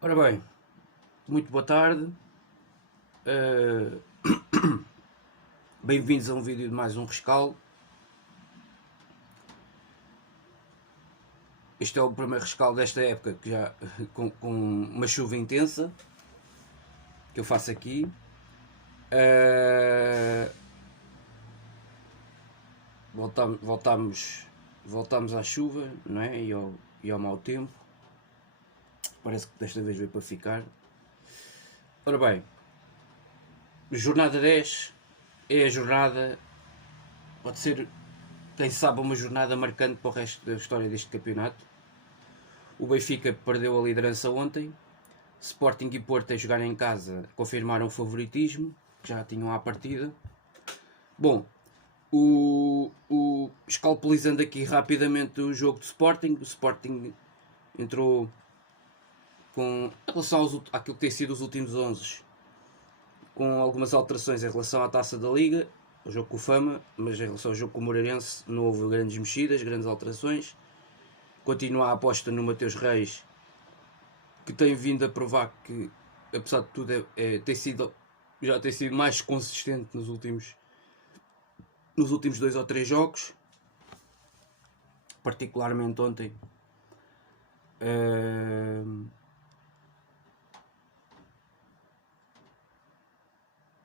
Ora bem, muito boa tarde. Uh, Bem-vindos a um vídeo de mais um rescaldo. Este é o primeiro rescaldo desta época que já com uma chuva intensa que eu faço aqui. Voltamos à chuva, não é? E ao mau tempo. Parece que desta vez veio para ficar. Ora bem, jornada 10 é a jornada, pode ser, quem sabe, uma jornada marcante para o resto da história deste campeonato. O Benfica perdeu a liderança ontem. Sporting e Porto a jogar em casa confirmaram o favoritismo, que já tinham à partida. Bom, escalpelizando aqui rapidamente o jogo do Sporting, o Sporting entrou com, em relação àquilo que tem sido os últimos 11, com algumas alterações em relação à Taça da Liga, o jogo com o Fama, mas em relação ao jogo com o Moreirense não houve grandes mexidas, grandes alterações. Continua a aposta no Mateus Reis, que tem vindo a provar que, apesar de tudo, já tem sido mais consistente nos últimos 2 ou 3 jogos, particularmente ontem.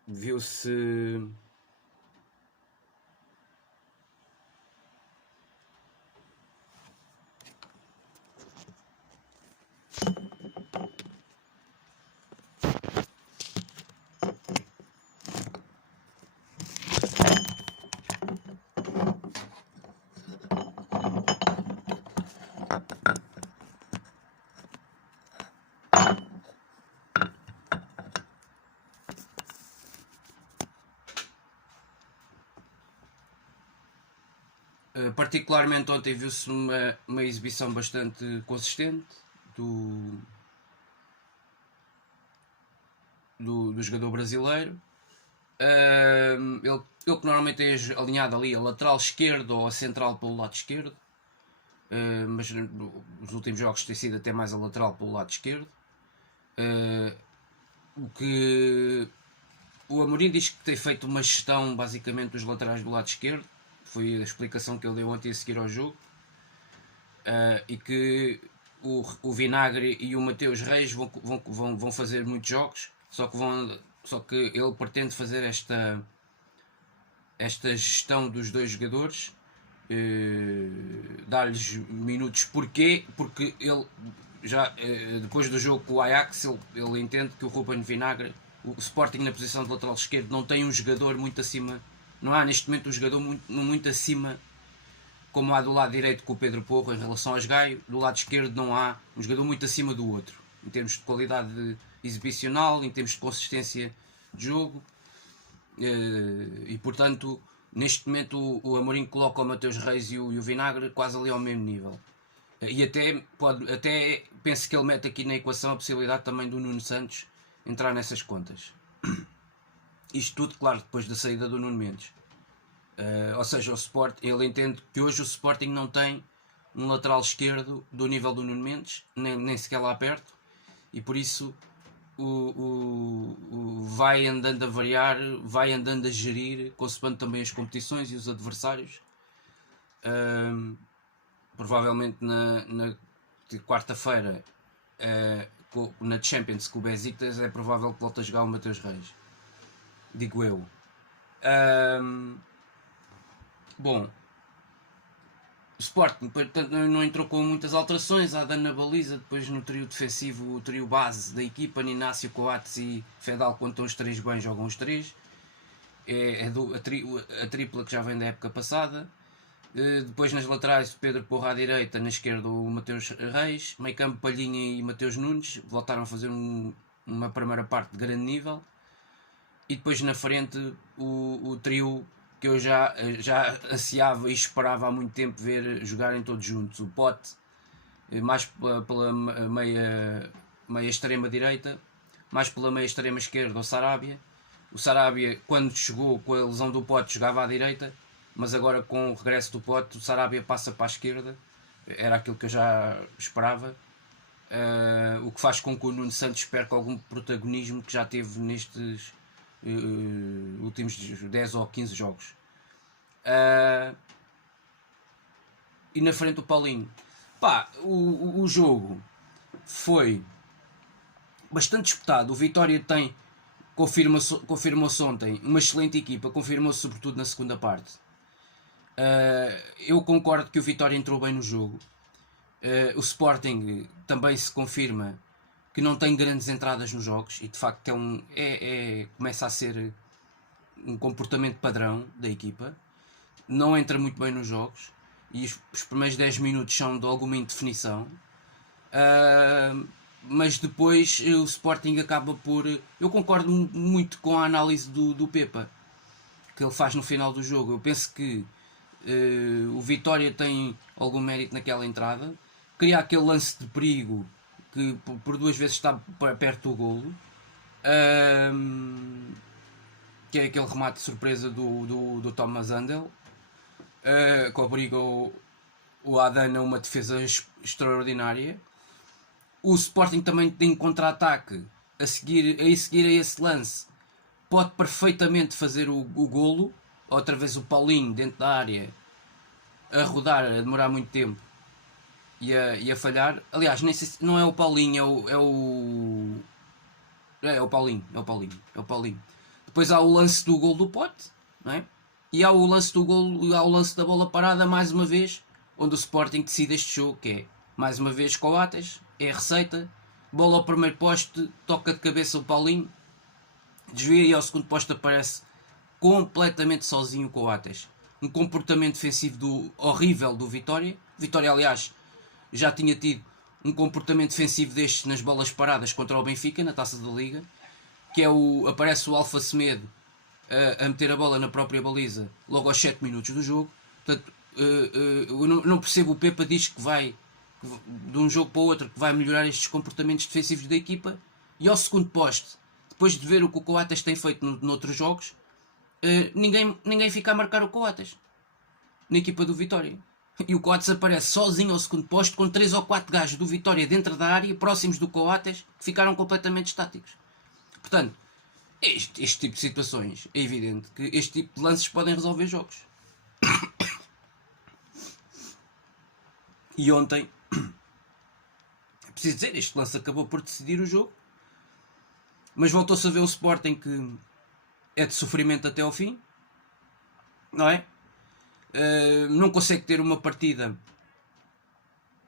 Viu-se particularmente ontem viu-se uma exibição bastante consistente do jogador brasileiro. Ele que normalmente é alinhado ali a lateral esquerdo ou a central pelo lado esquerdo, mas nos últimos jogos tem sido até mais a lateral pelo lado esquerdo. O que o Amorim diz que tem feito uma gestão basicamente dos laterais do lado esquerdo, foi a explicação que ele deu ontem a seguir ao jogo, e que o Vinagre e o Mateus Reis vão fazer muitos jogos, só que ele pretende fazer esta gestão dos dois jogadores, dar-lhes minutos. Porquê? Porque ele já depois do jogo com o Ajax ele entende que o Ruben Vinagre, o Sporting na posição de lateral esquerdo, não tem um jogador muito acima, não há neste momento um jogador muito acima como há do lado direito com o Pedro Porro em relação aos Gaio. Do lado esquerdo não há um jogador muito acima do outro em termos de qualidade exibicional, em termos de consistência de jogo, e portanto neste momento o Amorim coloca o Mateus Reis e o Vinagre quase ali ao mesmo nível, e até penso que ele mete aqui na equação a possibilidade também do Nuno Santos entrar nessas contas. Isto tudo, claro, depois da saída do Nuno Mendes. Ou seja, o Sporting, ele entende que hoje o Sporting não tem um lateral esquerdo do nível do Nuno Mendes, nem sequer lá perto, e por isso vai andando a variar, vai andando a gerir, consoante também as competições e os adversários. Provavelmente na quarta-feira, na Champions com o Besiktas, é provável que volte a jogar o Mateus Reis, digo eu. Bom, o Sporting não entrou com muitas alterações. Adam na baliza, depois no trio defensivo, o trio base da equipa, Inácio, Coates e Fedal, quando estão os três bem, jogam os três. A tripla que já vem da época passada. Depois nas laterais, Pedro Porra à direita, na esquerda o Mateus Reis, meio campo Palhinha e Mateus Nunes, voltaram a fazer uma primeira parte de grande nível. E depois na frente o trio que eu já ansiava e esperava há muito tempo ver jogarem todos juntos. O Pote, mais pela meia extrema direita, mais pela meia extrema esquerda o Sarabia. O Sarabia, quando chegou com a lesão do Pote, jogava à direita, mas agora com o regresso do Pote, o Sarabia passa para a esquerda. Era aquilo que eu já esperava. o que faz com que o Nuno Santos perca algum protagonismo que já teve nestes últimos 10 ou 15 jogos. E na frente o Paulinho. Pá, o jogo foi bastante disputado. O Vitória confirmou-se ontem uma excelente equipa, confirmou-se sobretudo na segunda parte. Eu concordo que o Vitória entrou bem no jogo. O Sporting também se confirma que não tem grandes entradas nos jogos e de facto começa a ser um comportamento padrão da equipa. Não entra muito bem nos jogos e os primeiros 10 minutos são de alguma indefinição. Mas depois o Sporting acaba por... Eu concordo muito com a análise do Pepa que ele faz no final do jogo. Eu penso que o Vitória tem algum mérito naquela entrada, cria aquele lance de perigo que por 2 vezes está perto do golo, que é aquele remate de surpresa do Thomas Handel, que obriga o Adan a uma defesa extraordinária. O Sporting também tem contra-ataque a seguir a esse lance, pode perfeitamente fazer o golo. Outra vez o Paulinho dentro da área a rodar, a demorar muito tempo e a falhar. Aliás, nem sei se não é o Paulinho, é o Paulinho. Depois há o lance do golo do Pote, não é? E há o lance do golo, há o lance da bola parada mais uma vez, onde o Sporting decide este jogo, que é mais uma vez Coates, é a receita, bola ao primeiro poste, toca de cabeça o Paulinho, desvia e ao segundo poste aparece completamente sozinho com o Coates. Um comportamento defensivo horrível do Vitória. Vitória, aliás, já tinha tido um comportamento defensivo destes nas bolas paradas contra o Benfica, na Taça da Liga, que é aparece o Alfa Semedo a meter a bola na própria baliza logo aos 7 minutos do jogo. Portanto, eu não percebo, o Pepa diz que vai de um jogo para o outro que vai melhorar estes comportamentos defensivos da equipa, e ao segundo poste, depois de ver o que o Coates tem feito noutros jogos, ninguém fica a marcar o Coates na equipa do Vitória. E o Coates aparece sozinho ao segundo posto com 3 ou 4 gajos do Vitória dentro da área, próximos do Coates, que ficaram completamente estáticos. Portanto, este tipo de situações, é evidente que este tipo de lances podem resolver jogos. E ontem, é preciso dizer, este lance acabou por decidir o jogo, mas voltou-se a ver um Sporting que é de sofrimento até ao fim, não é? Não consegue ter uma partida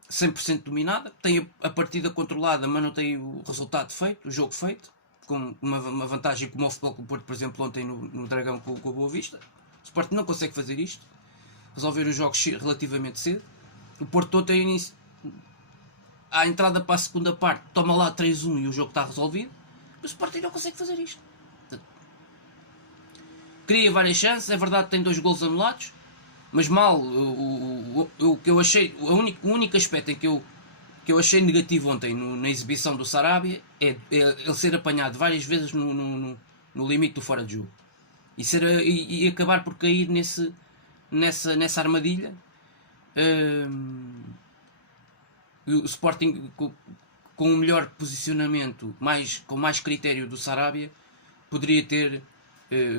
100% dominada, tem a partida controlada, mas não tem o resultado feito, o jogo feito, com uma vantagem como o Futebol Clube do Porto, por exemplo, ontem no Dragão com a Boa Vista. O Sporting não consegue fazer isto, resolver os jogos relativamente cedo. O Porto ontem, à entrada para a segunda parte, toma lá 3-1 e o jogo está resolvido. O Sporting não consegue fazer isto. Cria várias chances, é verdade que tem 2 golos anulados, mas mal, o que eu achei, o único aspecto em que eu achei negativo ontem na exibição do Sarabia é ele ser apanhado várias vezes no limite do fora de jogo e acabar por cair nessa armadilha. O Sporting com um melhor posicionamento, com mais critério do Sarabia, poderia ter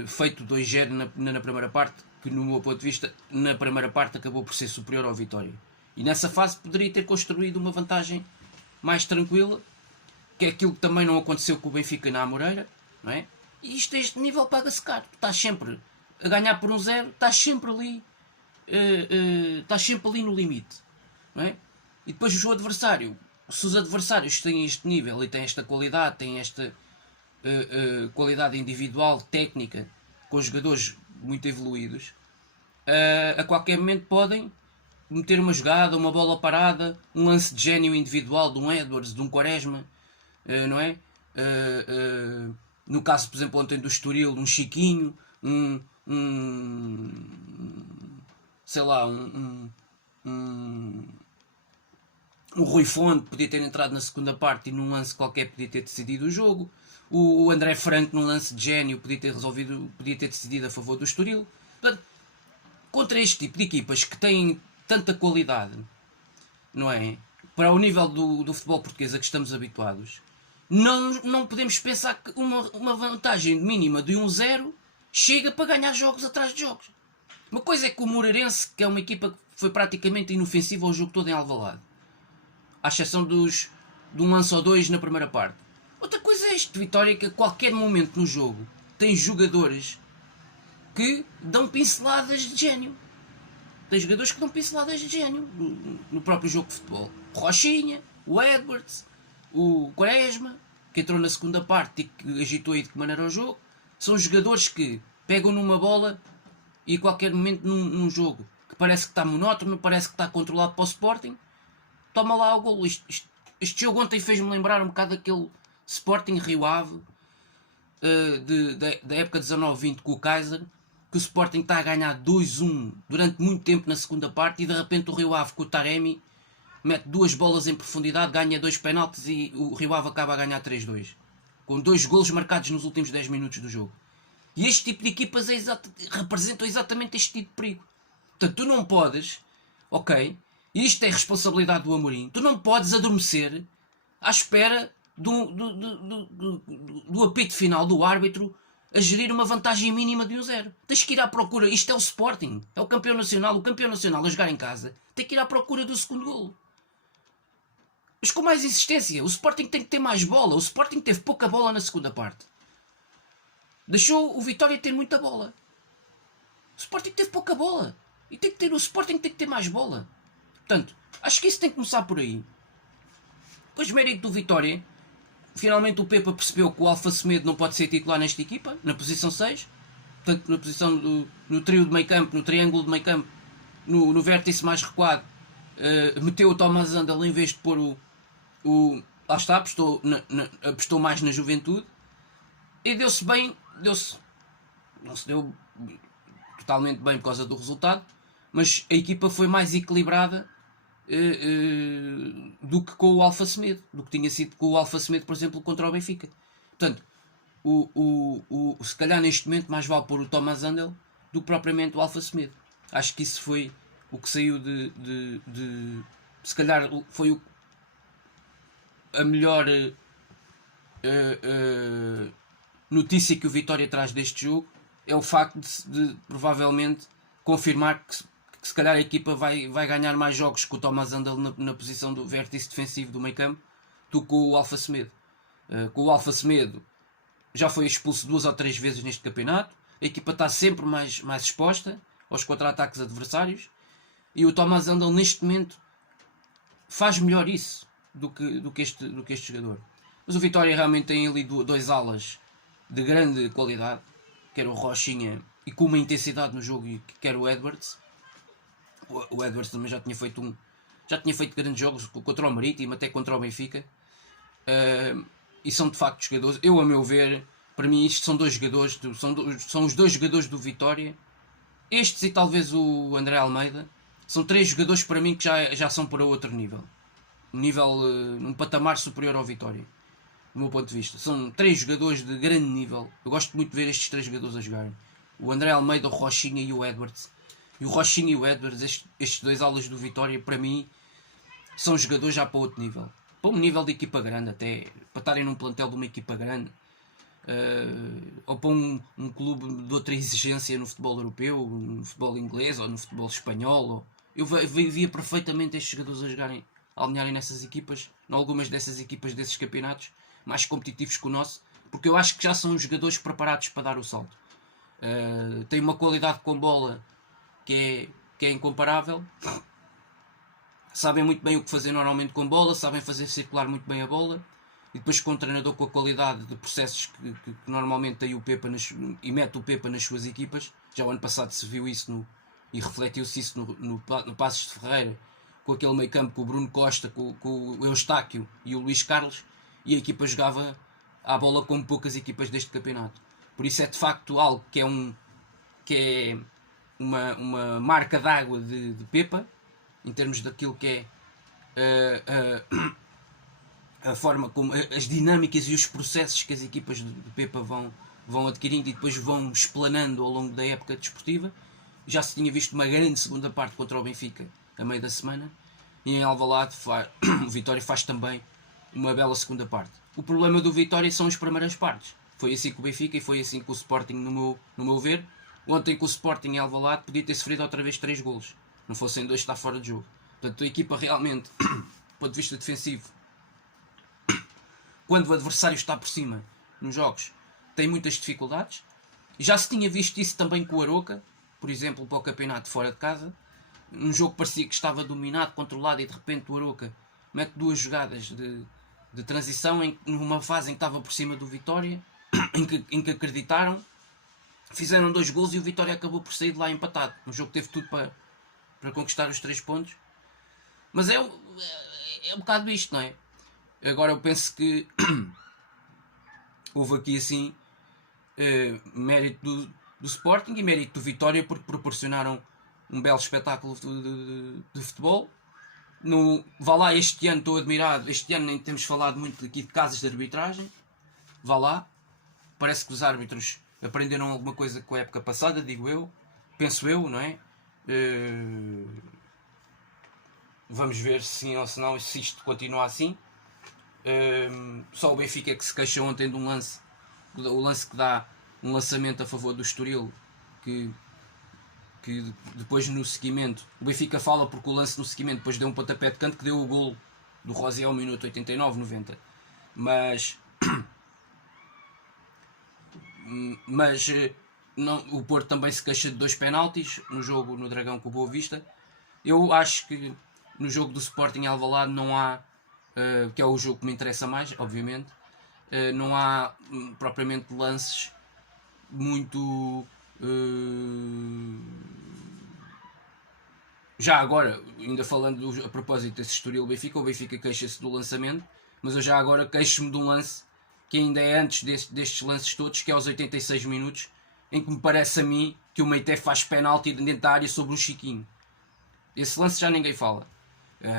feito 2-0 na primeira parte, que no meu ponto de vista na primeira parte acabou por ser superior ao Vitória, e nessa fase poderia ter construído uma vantagem mais tranquila, que é aquilo que também não aconteceu com o Benfica na Amoreira, não é? E isto a este nível paga-se caro. Tu estás sempre a ganhar por 1-0, estás sempre ali no limite, não é? E depois o adversário, se os adversários têm este nível e têm esta qualidade, têm esta qualidade individual, técnica, com jogadores muito evoluídos, a qualquer momento podem meter uma jogada, uma bola parada, um lance de gênio individual de um Edwards, de um Quaresma, não é? No caso, por exemplo, ontem do Estoril, um Chiquinho, sei lá, um Rui Fonte podia ter entrado na segunda parte e num lance qualquer podia ter decidido o jogo. O André Franco, num lance de gênio, podia ter decidido a favor do Estoril. Portanto, contra este tipo de equipas que têm tanta qualidade, não é? para o nível do futebol português a que estamos habituados, não podemos pensar que uma vantagem mínima de 1-0 chega para ganhar jogos atrás de jogos. Uma coisa é que o Moreirense, que é uma equipa que foi praticamente inofensiva ao jogo todo em Alvalade, à exceção de um lance ou dois na primeira parte. Outra coisa é este Vitória, que a qualquer momento no jogo tem jogadores que dão pinceladas de gênio. Tem jogadores que dão pinceladas de gênio no próprio jogo de futebol. O Rochinha, o Edwards, o Quaresma, que entrou na segunda parte e que agitou aí de que maneira o jogo. São jogadores que pegam numa bola e a qualquer momento num jogo que parece que está monótono, parece que está controlado para o Sporting, toma lá o golo. Este jogo ontem fez-me lembrar um bocado daquele Sporting Rio Ave da época 19-20 com o Kaiser, que o Sporting está a ganhar 2-1 durante muito tempo na segunda parte e de repente o Rio Ave com o Taremi mete 2 bolas em profundidade, ganha 2 penaltis e o Rio Ave acaba a ganhar 3-2 com 2 golos marcados nos últimos 10 minutos do jogo. E este tipo de equipas representam exatamente este tipo de perigo. Portanto, tu não podes, ok, e isto é responsabilidade do Amorim, tu não podes adormecer à espera do apito final do árbitro a gerir uma vantagem mínima de 1-0. Tens que ir à procura. Isto é o Sporting, é o campeão nacional a jogar em casa tem que ir à procura do segundo golo, mas com mais insistência. O Sporting tem que ter mais bola. O Sporting teve pouca bola na segunda parte, deixou o Vitória ter muita bola. O Sporting teve pouca bola e o Sporting tem que ter mais bola. Portanto, acho que isso tem que começar por aí. Depois, mérito do Vitória, finalmente o Pepa percebeu que o Alfa Semedo não pode ser titular nesta equipa, na posição 6. Portanto, na posição no trio de meio campo, no triângulo de meio campo, no vértice mais recuado, meteu o Thomas Andel em vez de pôr lá está, apostou mais na juventude e deu-se bem. Não se deu totalmente bem por causa do resultado, mas a equipa foi mais equilibrada do que com o Alfa Semedo, do que tinha sido com o Alfa Semedo, por exemplo, contra o Benfica. Portanto, se calhar neste momento mais vale pôr o Thomas Andel do que propriamente o Alfa Semedo. Acho que isso foi o que saiu se calhar foi a melhor notícia que o Vitória traz deste jogo. É o facto de provavelmente confirmar que se calhar a equipa vai ganhar mais jogos com o Thomas Andel na posição do vértice defensivo do meio campo do que com o Alfa Semedo. Com o Alfa Semedo já foi expulso 2 ou 3 vezes neste campeonato. A equipa está sempre mais exposta aos contra-ataques adversários e o Thomas Andel neste momento faz melhor isso do que este jogador. Mas o Vitória realmente tem ali 2 alas de grande qualidade, quer o Rochinha e com uma intensidade no jogo, e quer o Edwards. O Edwards também já tinha feito grandes jogos contra o Marítimo, até contra o Benfica, e são de facto jogadores. Eu, a meu ver, para mim isto são 2 jogadores, são os 2 jogadores do Vitória, estes e talvez o André Almeida, são 3 jogadores para mim que já são para outro nível, num patamar superior ao Vitória, do meu ponto de vista. São 3 jogadores de grande nível. Eu gosto muito de ver estes 3 jogadores a jogarem: o André Almeida, o Rochinha e o Edwards. E o Rochinha e o Edwards, estes 2 alas do Vitória, para mim são jogadores já para outro nível, para um nível de equipa grande, até para estarem num plantel de uma equipa grande, ou para um clube de outra exigência no futebol europeu, no futebol inglês ou no futebol espanhol. Eu via perfeitamente estes jogadores a jogarem, a alinharem nessas equipas, em algumas dessas equipas desses campeonatos mais competitivos que o nosso, porque eu acho que já são jogadores preparados para dar o salto. Têm uma qualidade com bola que é incomparável, sabem muito bem o que fazer normalmente com bola, sabem fazer circular muito bem a bola, e depois com um treinador com a qualidade de processos que normalmente tem o Pepa e mete o Pepa nas suas equipas. Já o ano passado se viu isso e refletiu-se isso no Passos de Ferreira, com aquele meio campo com o Bruno Costa, com o Eustáquio e o Luís Carlos, e a equipa jogava à bola como poucas equipas deste campeonato. Por isso é de facto algo que é uma marca d'água de Pepa, em termos daquilo que é a forma como as dinâmicas e os processos que as equipas de Pepa vão adquirindo e depois vão explanando ao longo da época desportiva. Já se tinha visto uma grande segunda parte contra o Benfica a meio da semana, e em Alvalade o Vitória faz também uma bela segunda parte. O problema do Vitória são as primeiras partes. Foi assim com o Benfica e foi assim com o Sporting, no meu ver. Ontem com o Sporting em Alvalade podia ter sofrido outra vez 3 golos. Não fossem 2, está fora de jogo. Portanto, a equipa realmente, do ponto de vista defensivo, quando o adversário está por cima nos jogos, tem muitas dificuldades. Já se tinha visto isso também com o Aroca, por exemplo, para o campeonato fora de casa. Um jogo que parecia que estava dominado, controlado, e de repente o Aroca mete 2 jogadas de transição numa fase em que estava por cima do Vitória, em que acreditaram, fizeram 2 golos e o Vitória acabou por sair de lá empatado. Um jogo que teve tudo para conquistar os 3 pontos. Mas é um bocado isto, não é? Agora eu penso que houve aqui assim mérito do Sporting e mérito do Vitória, porque proporcionaram um belo espetáculo de futebol. Vá lá, este ano estou admirado. Este ano nem temos falado muito aqui de casos de arbitragem. Vá lá, parece que os árbitros aprenderam alguma coisa com a época passada, digo eu, penso eu, não é? Vamos ver se sim ou se não, se isto continua assim. Só o Benfica é que se queixa ontem de um lance, o lance que dá um lançamento a favor do Estoril, que depois no seguimento, o Benfica fala porque o lance no seguimento depois deu um pontapé de canto que deu o golo do Rosier ao minuto 89, 90. Mas não, o Porto também se queixa de 2 penaltis no jogo no Dragão com o Boa Vista. Eu acho que no jogo do Sporting em Alvalade não há, que é o jogo que me interessa mais, obviamente, não há propriamente lances muito... Já agora, ainda falando a propósito desse Estoril-Benfica, o Benfica queixa-se do lançamento, mas eu já agora queixo-me de um lance que ainda é antes destes lances todos, que é aos 86 minutos, em que me parece a mim que o Meité faz penalti dentro da área sobre o Chiquinho. Esse lance já ninguém fala.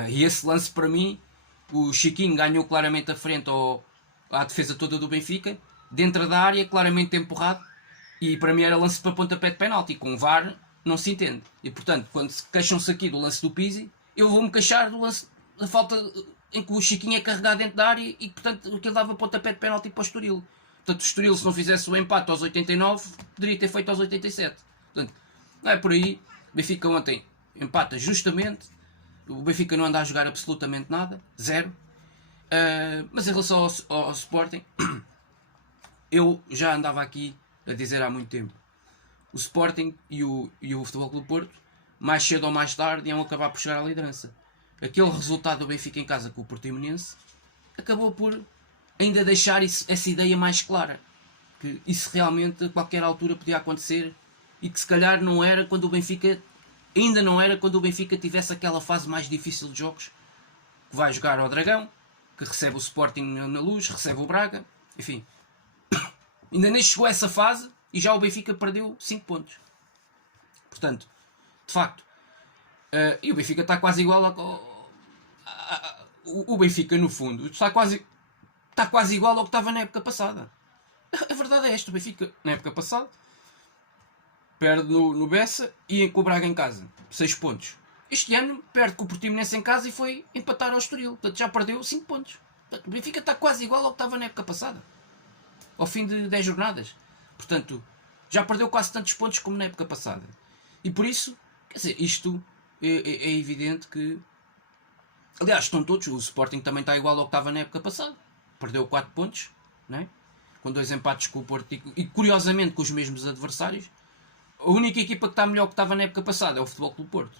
E esse lance, para mim, o Chiquinho ganhou claramente a frente à defesa toda do Benfica, dentro da área, claramente empurrado, e para mim era lance para pontapé de penalti. Com o VAR não se entende. E portanto, quando se queixam-se aqui do lance do Pizzi, eu vou-me queixar do lance da falta em que o Chiquinho é carregado dentro da área e portanto aquilo dava pontapé de penalti para o Estoril. Portanto, o Estoril, se não fizesse o empate aos 89, poderia ter feito aos 87. Portanto, não é por aí. O Benfica ontem empata justamente. O Benfica não anda a jogar absolutamente nada, 0. Mas em relação ao Sporting, eu já andava aqui a dizer há muito tempo. O Sporting e o Futebol Clube do Porto, mais cedo ou mais tarde, iam acabar por chegar à liderança. Aquele resultado do Benfica em casa com o Portimonense acabou por ainda deixar essa ideia mais clara. Que isso realmente a qualquer altura podia acontecer e que se calhar não era quando o Benfica... Ainda não era quando o Benfica tivesse aquela fase mais difícil de jogos, que vai jogar ao Dragão, que recebe o Sporting na Luz, recebe o Braga, enfim. Ainda nem chegou a essa fase e já o Benfica perdeu 5 pontos. Portanto, de facto, e o Benfica está quase igual o Benfica no fundo está quase igual ao que estava na época passada. A verdade é esta: o Benfica na época passada perde no Bessa e com o Braga em casa, 6 pontos. Este ano perde com o Portimonense em casa e foi empatar ao Estoril. Portanto, já perdeu 5 pontos. Portanto, o Benfica está quase igual ao que estava na época passada, ao fim de 10 jornadas. Portanto, já perdeu quase tantos pontos como na época passada. E por isso, quer dizer, isto é evidente que... Aliás, estão todos. O Sporting também está igual ao que estava na época passada. Perdeu 4 pontos, não é? Com 2 empates com o Porto e curiosamente com os mesmos adversários. A única equipa que está melhor que estava na época passada é o Futebol Clube do Porto.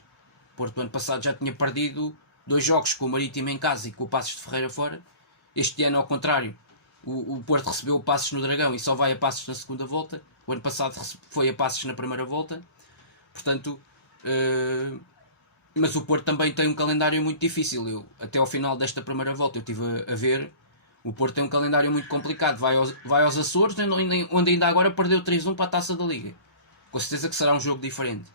O Porto, ano passado, já tinha perdido 2 jogos com o Marítimo em casa e com o Passos de Ferreira fora. Este ano, ao contrário, o Porto recebeu o Passos no Dragão e só vai a Passos na segunda volta. O ano passado foi a Passos na primeira volta. Portanto, mas o Porto também tem um calendário muito difícil. Até ao final desta primeira volta eu estive a ver. O Porto tem um calendário muito complicado. Vai aos Açores, onde ainda agora perdeu 3-1 para a Taça da Liga. Com certeza que será um jogo diferente,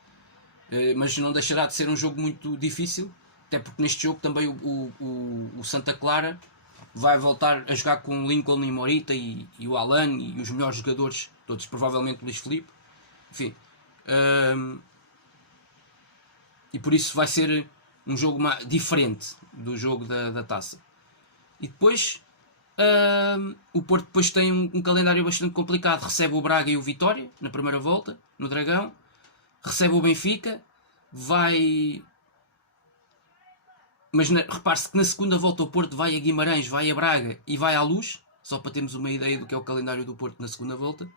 mas não deixará de ser um jogo muito difícil, até porque neste jogo também o Santa Clara vai voltar a jogar com o Lincoln e Morita e o Alan e os melhores jogadores, todos, provavelmente o Luís Filipe, enfim, e por isso vai ser um jogo diferente do jogo da Taça. E depois o Porto depois tem um calendário bastante complicado. Recebe o Braga e o Vitória na primeira volta, no Dragão. Recebe o Benfica. Mas repare-se que na segunda volta o Porto vai a Guimarães, vai a Braga e vai à Luz. Só para termos uma ideia do que é o calendário do Porto na segunda volta.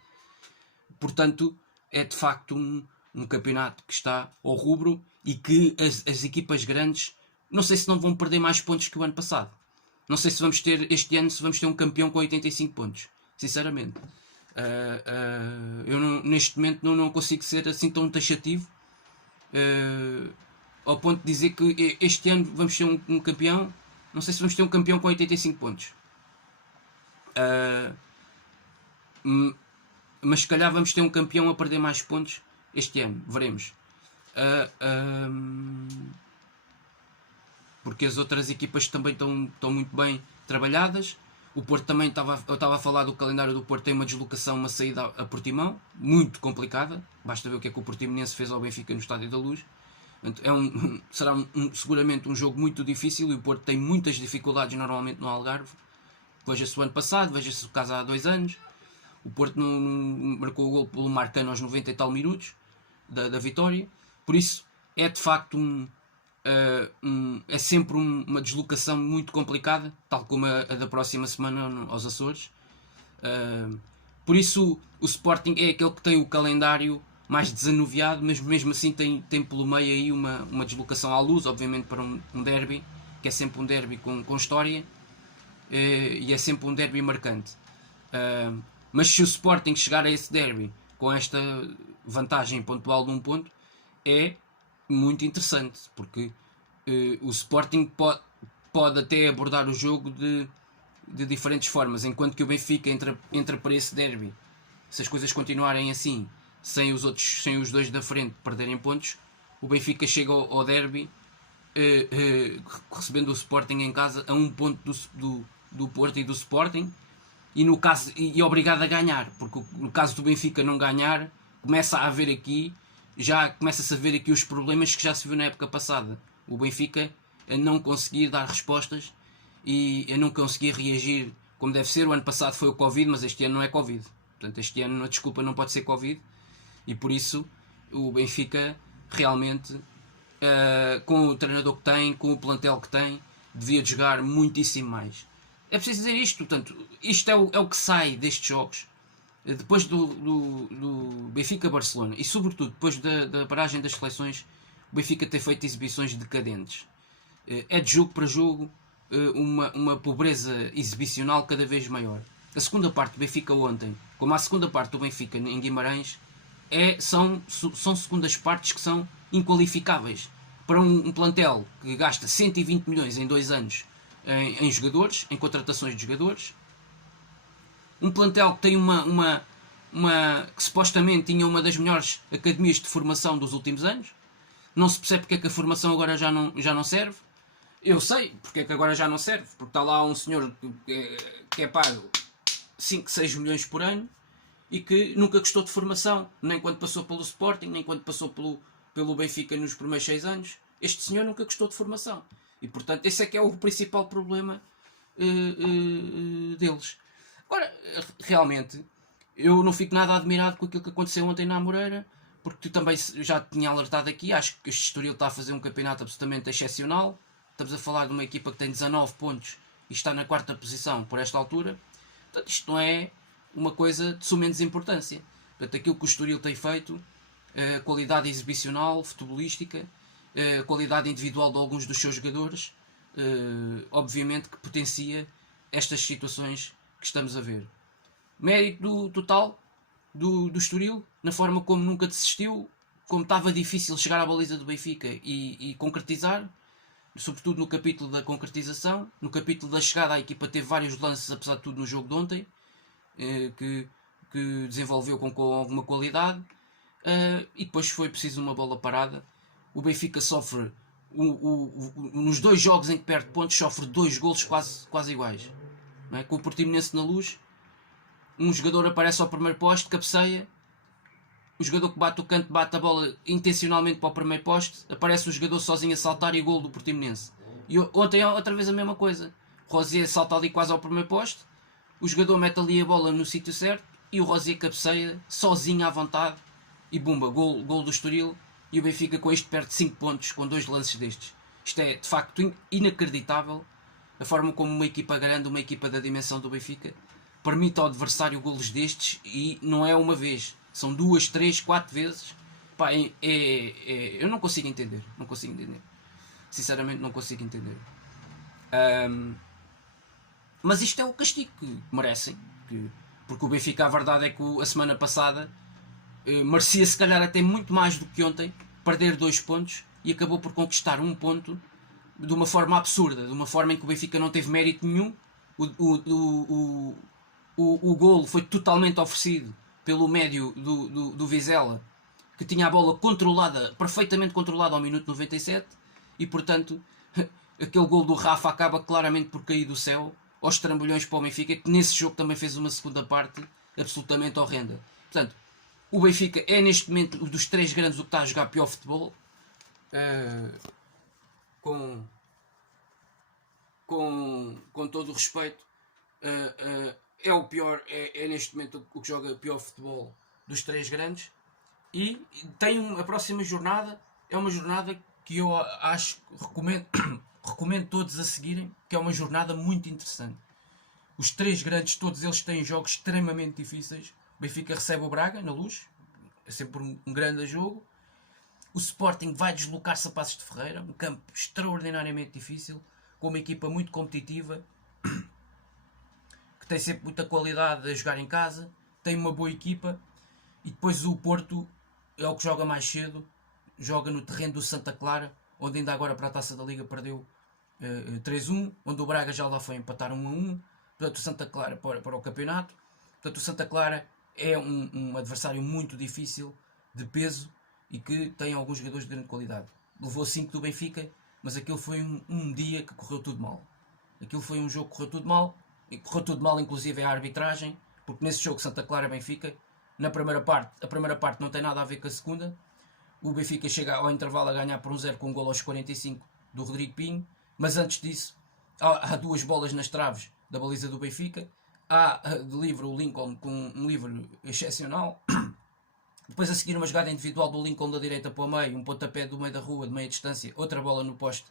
Portanto, é de facto um campeonato que está ao rubro e que as equipas grandes, não sei se não vão perder mais pontos que o ano passado. Não sei se vamos ter, este ano, se vamos ter um campeão com 85 pontos. Sinceramente. Eu neste momento não consigo ser assim tão taxativo. Ao ponto de dizer que este ano vamos ter um campeão. Não sei se vamos ter um campeão com 85 pontos. Mas se calhar vamos ter um campeão a perder mais pontos este ano. Veremos. Porque as outras equipas também estão muito bem trabalhadas. O Porto também eu estava a falar do calendário do Porto, tem uma deslocação, uma saída a Portimão, muito complicada. Basta ver o que é que o Portimonense fez ao Benfica no Estádio da Luz. Será seguramente um jogo muito difícil e o Porto tem muitas dificuldades normalmente no Algarve. Veja-se o ano passado, veja-se o caso há 2 anos. O Porto não marcou o gol pelo Marcano aos 90 e tal minutos da vitória. Por isso é de facto é sempre uma deslocação muito complicada, tal como a da próxima semana aos Açores. Por isso o Sporting é aquele que tem o calendário mais desanuviado, mas mesmo assim tem pelo meio aí uma deslocação à Luz, obviamente para um derby, que é sempre um derby com história, e é sempre um derby marcante. Mas se o Sporting chegar a esse derby com esta vantagem pontual de 1 ponto, é muito interessante, porque o Sporting pode até abordar o jogo de diferentes formas, enquanto que o Benfica entra para esse derby, se as coisas continuarem assim, sem os dois da frente perderem pontos, o Benfica chega ao derby recebendo o Sporting em casa a 1 ponto do Porto e do Sporting, e no caso e obrigado a ganhar, porque no caso do Benfica não ganhar, começa a haver aqui, já começa-se a ver aqui os problemas que já se viu na época passada. O Benfica a não conseguir dar respostas e a não conseguir reagir como deve ser. O ano passado foi o Covid, mas este ano não é Covid. Portanto, este ano a desculpa não pode ser Covid, e por isso o Benfica realmente, com o treinador que tem, com o plantel que tem, devia jogar muitíssimo mais. É preciso dizer isto, portanto, isto é o que sai destes jogos. Depois do Benfica-Barcelona e sobretudo depois da paragem das seleções, o Benfica tem feito exibições decadentes. É de jogo para jogo uma pobreza exibicional cada vez maior. A segunda parte do Benfica ontem, como a segunda parte do Benfica em Guimarães, são segundas partes que são inqualificáveis para um plantel que gasta 120 milhões em 2 anos em jogadores, em contratações de jogadores. Um plantel que tem que supostamente tinha uma das melhores academias de formação dos últimos anos. Não se percebe porque é que a formação agora já não serve. Eu sei porque é que agora já não serve, porque está lá um senhor que é pago 5, 6 milhões por ano e que nunca gostou de formação, nem quando passou pelo Sporting, nem quando passou pelo Benfica nos primeiros 6 anos. Este senhor nunca gostou de formação. E portanto esse é que é o principal problema deles. Agora, realmente, eu não fico nada admirado com aquilo que aconteceu ontem na Amoreira, porque tu também já tinha alertado aqui. Acho que este Estoril está a fazer um campeonato absolutamente excepcional. Estamos a falar de uma equipa que tem 19 pontos e está na 4ª posição por esta altura. Portanto, isto não é uma coisa de sumenos importância. Portanto, aquilo que o Estoril tem feito, qualidade exibicional, futebolística, qualidade individual de alguns dos seus jogadores, obviamente que potencia estas situações que estamos a ver. Mérito total do Estoril, na forma como nunca desistiu, como estava difícil chegar à baliza do Benfica e concretizar, sobretudo no capítulo da concretização. No capítulo da chegada, a equipa teve vários lances, apesar de tudo, no jogo de ontem, que desenvolveu com alguma qualidade, e depois foi preciso uma bola parada. O Benfica sofre nos 2 jogos em que perde pontos, sofre 2 golos quase iguais, não é? Com o Portimonense na Luz, um jogador aparece ao primeiro poste, cabeceia, o jogador que bate o canto bate a bola intencionalmente para o primeiro poste, aparece um jogador sozinho a saltar e gol do Portimonense. E ontem outra vez a mesma coisa. Rosier salta ali quase ao primeiro poste, o jogador mete ali a bola no sítio certo e o Rosier cabeceia sozinho à vontade e bumba, gol do Estoril, e o Benfica com isto perde 5 pontos com 2 lances destes. Isto é de facto inacreditável, a forma como uma equipa grande, uma equipa da dimensão do Benfica, permite ao adversário golos destes, e não é uma vez, são 2, 3, 4 vezes. Pá, eu não consigo entender, sinceramente não consigo entender. Mas isto é o castigo que merecem, porque o Benfica, a verdade é que a semana passada merecia se calhar até muito mais do que ontem perder 2 pontos, e acabou por conquistar 1 ponto de uma forma absurda, de uma forma em que o Benfica não teve mérito nenhum. O golo foi totalmente oferecido pelo médio do Vizela, que tinha a bola controlada, perfeitamente controlada ao minuto 97, e portanto aquele golo do Rafa acaba claramente por cair do céu aos trambolhões para o Benfica, que nesse jogo também fez uma segunda parte absolutamente horrenda. Portanto, o Benfica é neste momento um dos 3 grandes o que está a jogar pior futebol, com todo o respeito, é o pior, é neste momento o que joga pior futebol dos 3 grandes. E tem a próxima jornada, é uma jornada que eu acho, recomendo todos a seguirem, que é uma jornada muito interessante. Os 3 grandes, todos eles têm jogos extremamente difíceis. O Benfica recebe o Braga na Luz, é sempre um grande jogo. O Sporting vai deslocar-se a Passos de Ferreira, um campo extraordinariamente difícil, com uma equipa muito competitiva, que tem sempre muita qualidade a jogar em casa, tem uma boa equipa. E depois o Porto é o que joga mais cedo, joga no terreno do Santa Clara, onde ainda agora para a Taça da Liga perdeu 3-1, onde o Braga já lá foi empatar 1-1. Portanto, o Santa Clara para o campeonato. Portanto, o Santa Clara é um adversário muito difícil, de peso, e que tem alguns jogadores de grande qualidade. Levou 5 do Benfica, mas aquilo foi um dia que correu tudo mal. Aquilo foi um jogo que correu tudo mal, e correu tudo mal inclusive a arbitragem, porque nesse jogo Santa Clara-Benfica, a primeira parte não tem nada a ver com a segunda. O Benfica chega ao intervalo a ganhar por 1-0 com um gol aos 45 do Rodrigo Pinho, mas antes disso há 2 bolas nas traves da baliza do Benfica, há de livre o Lincoln com um livre excepcional, depois a seguir uma jogada individual do Lincoln da direita para o meio, um pontapé do meio da rua de meia distância, outra bola no poste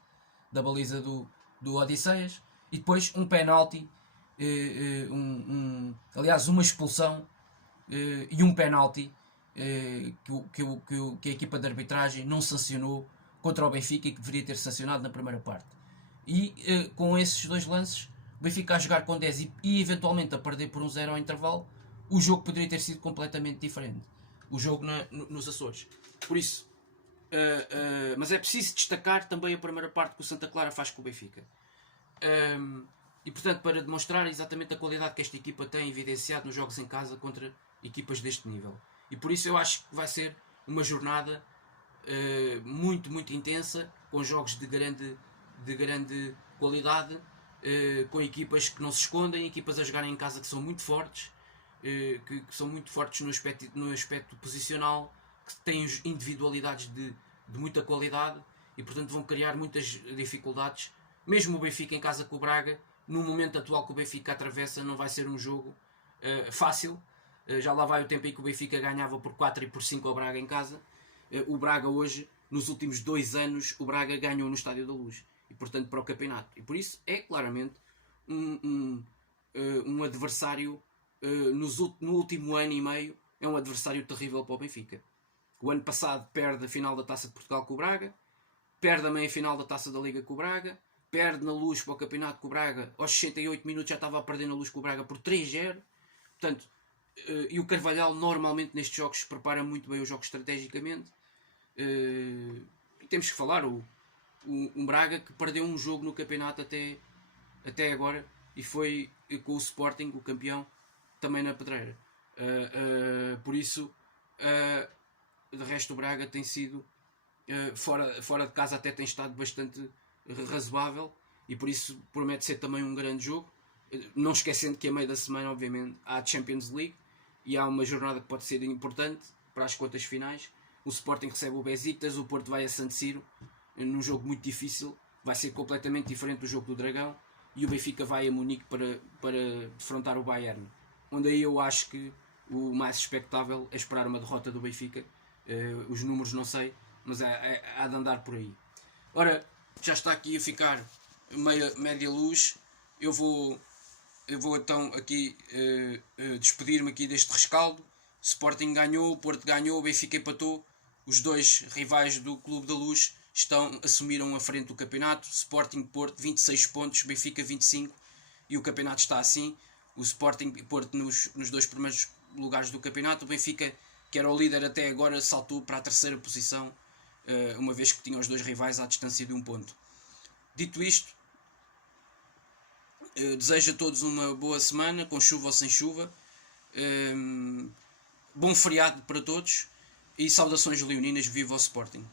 da baliza do Odisseias, e depois um penalti, aliás uma expulsão e um penalti que a equipa de arbitragem não sancionou contra o Benfica, e que deveria ter sancionado na primeira parte. E com esses 2 lances, o Benfica a jogar com 10 e eventualmente a perder por 1-0 ao intervalo, o jogo poderia ter sido completamente diferente. O jogo nos Açores. Por isso, mas é preciso destacar também a primeira parte que o Santa Clara faz com o Benfica. E portanto, para demonstrar exatamente a qualidade que esta equipa tem evidenciado nos jogos em casa contra equipas deste nível. E por isso eu acho que vai ser uma jornada muito, muito intensa, com jogos de grande qualidade, com equipas que não se escondem, equipas a jogarem em casa que são muito fortes, que são muito fortes no aspecto posicional, que têm individualidades de muita qualidade, e portanto vão criar muitas dificuldades. Mesmo o Benfica em casa com o Braga, no momento atual que o Benfica atravessa, não vai ser um jogo fácil. Já lá vai o tempo em que o Benfica ganhava por 4 e por 5 ao Braga em casa. O Braga hoje, nos últimos 2 anos, o Braga ganhou no Estádio da Luz, e portanto para o campeonato. E por isso é claramente um adversário, no último ano e meio, é um adversário terrível para o Benfica. O ano passado perde a final da Taça de Portugal com o Braga, perde a meia-final da Taça da Liga com o Braga, perde na Luz para o campeonato com o Braga, aos 68 minutos já estava a perder na Luz com o Braga por 3-0. Portanto, e o Carvalhal normalmente nestes jogos prepara muito bem os jogos estrategicamente. E temos que falar um Braga que perdeu um jogo no campeonato até agora, e foi com o Sporting, o campeão, também na pedreira. Por isso, de resto, o Braga tem sido fora de casa, até tem estado bastante razoável, e por isso promete ser também um grande jogo. Não esquecendo que a meio da semana, obviamente, há a Champions League e há uma jornada que pode ser importante, para as contas finais. O Sporting recebe o Besiktas, o Porto vai a San Siro, num jogo muito difícil, vai ser completamente diferente do jogo do Dragão, e o Benfica vai a Munique para defrontar o Bayern, onde aí eu acho que o mais expectável é esperar uma derrota do Benfica. Os números não sei, mas há de andar por aí. Ora, já está aqui a ficar média luz. Eu vou então aqui despedir-me aqui deste rescaldo. Sporting ganhou, Porto ganhou, Benfica empatou. Os dois rivais do Clube da Luz assumiram a frente do campeonato. Sporting Porto 26 pontos, Benfica 25, e o campeonato está assim. O Sporting e Porto nos dois primeiros lugares do campeonato. O Benfica, que era o líder até agora, saltou para a terceira posição, uma vez que tinha os dois rivais à distância de 1 ponto. Dito isto, desejo a todos uma boa semana, com chuva ou sem chuva. Bom feriado para todos e saudações leoninas. Viva o Sporting!